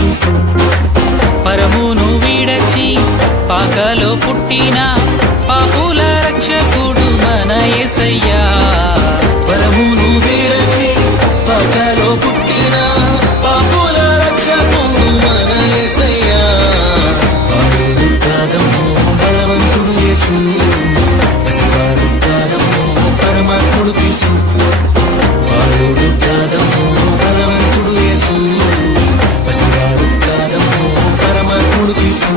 క్రీస్తు. పరమును వీడచి పాకలో పుట్టిన పాపుల రక్షకుడు మన యేసయ్యా. పరమును వీడచి పాకలో పుట్టిన పాపుల రక్షకుడు మన యేసయ్యా. బాలుడు కాదమ్మో బలవంతుడు యేసు, పసివాడు కాదమ్మో పరమాత్ముడు క్రీస్తు. బాలుడు కాదమ్మో బలవంతుడు యేసు, పసివాడు కాదమ్మో పరమాత్ముడు క్రీస్తు.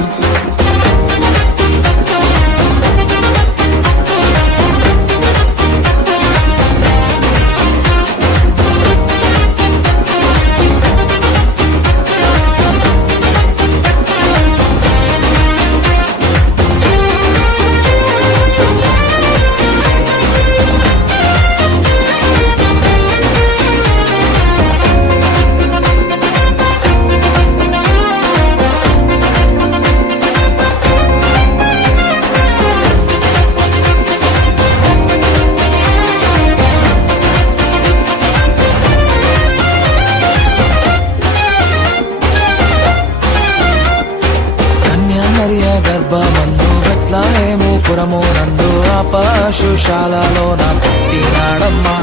మరియ గర్భమందు బెత్లెహేము పురము నందు ఆ పశుశాలలో నా పుట్టినాడమ్మా.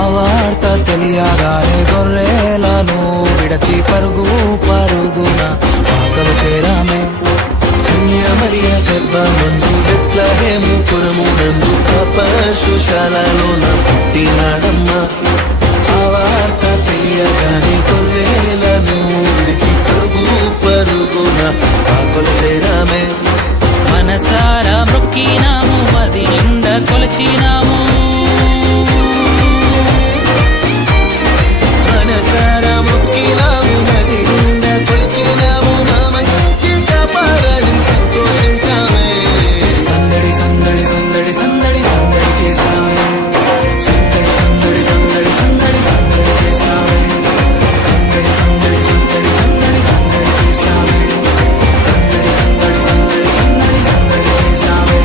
ఆ వార్త తెలియగానే గొర్రెలను విడచి పరుగు పరుగున పాకలు చేరామే. మరియ గర్భమందు బెత్లెహేము పురము నందు ఆ పశుశాలలో నా పుట్టినాడమ్మా. ఆ వార్త తెలియగానే గొర్రెలను విడిచి పరుగున పాకలు చేరామే. మనసారా మొక్కినాము, మది నిండా కొలిచినాము. మనసారా మొక్కినాము, మది నిండా కొలిచినాము. మా మంచి కాపాడని సంతోషించామే. సందడి సందడి సందడి సందడి సందడి చేసామే. సందడి సందడి సందడి సందడి సందడి చేసామే. సందడి సందడి సందడి సందడి సందడి చేసామే. సందడి సందడి సందడి సందడి సందడి చేసామే.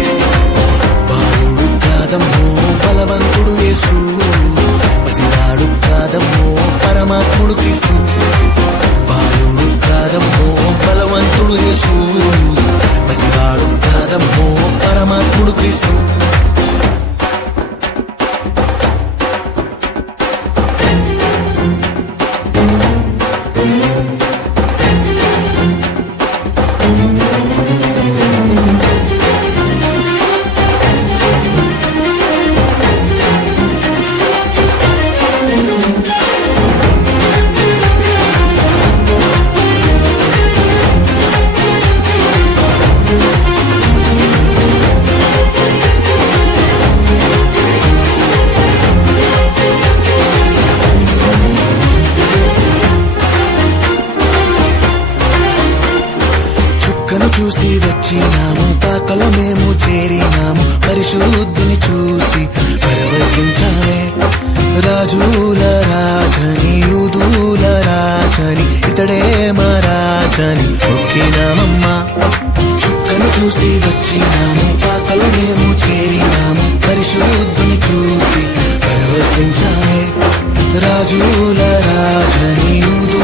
బాలుడు కాదమ్మో బలవంతుడు యేసు, పసివాడు కాదమ్మో పరమాత్ముడు క్రీస్తు. బాలుడు కాదమ్మో బలవంతుడు యేసు, పసివాడు కాదమ్మో పరమాత్ముడు క్రీస్తు. చుక్కను చూసి వచ్చినాము, పాకలో మేము చేరినాము. పరిశుద్ధుని చూసి పరవశించాలే. రాజుల రాజని యూదుల రాజని ఇతడే మా రాజని మొక్కినామమ్మా. చుక్కను చూసి వచ్చినాము, పాకలో మేము చేరినాము. పరిశుద్ధుని చూసి పరవశించాలే. రాజుల రాజని యూదు